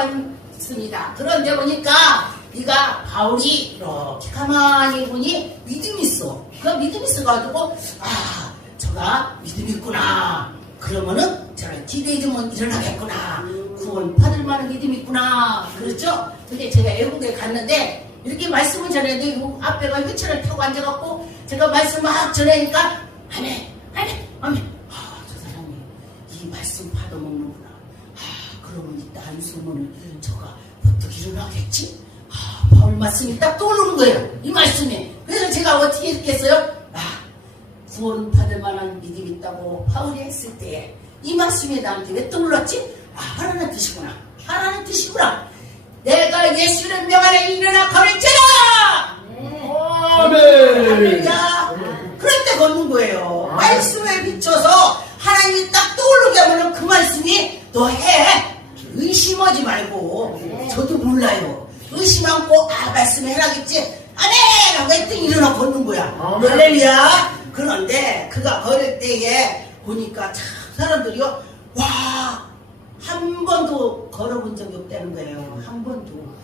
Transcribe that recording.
왔습니다. 그런데 보니까 네가 바울이 이렇게 가만히 보니 믿음이 있어. 그 믿음이 있어가지고 아 저가 믿음이 있구나. 그러면은 저는 기대해주면 일어나겠구나. 구원 받을 만한 믿음이 있구나. 그렇죠? 근데 제가 애국에 갔는데 이렇게 말씀을 전했는데 이 앞에가 휠체어를 타고 앉아갖고 제가 말씀 막 전하니까 아멘, 아멘, 아멘. 아, 저 사람이 이 말씀 받아먹는구나. 아, 그러면 이따 한수문을 저가 어떻게 일어나겠지? 아, 바울 말씀이 딱 떠오르는 거예요. 이 말씀이. 그래서 제가 어떻게 이렇게 했어요? 아, 구원 받을 만한 믿음이 있다고 바울이 했을 때이 말씀이 나한테 왜 떠올랐지? 아, 하나님 뜻이구나. 하나님 뜻이구나. 내가 예수를 명하여 일어나 걸을지라! 아멘. 그럴 때 걷는 거예요. 말씀에 비춰서 하나님이 딱 떠오르게 하면 그 말씀이 너 해. 의심하지 말고. 저도 몰라요. 의심 않고 아 말씀에 해라겠지. 아멘! 하고 했더니 일어나 걷는 거야. 할렐루야. 그런데 그가 걸을 때에 보니까 참 사람들이요. 와! 한 번도 걸어본 적이 없다는 거예요. 한 번도.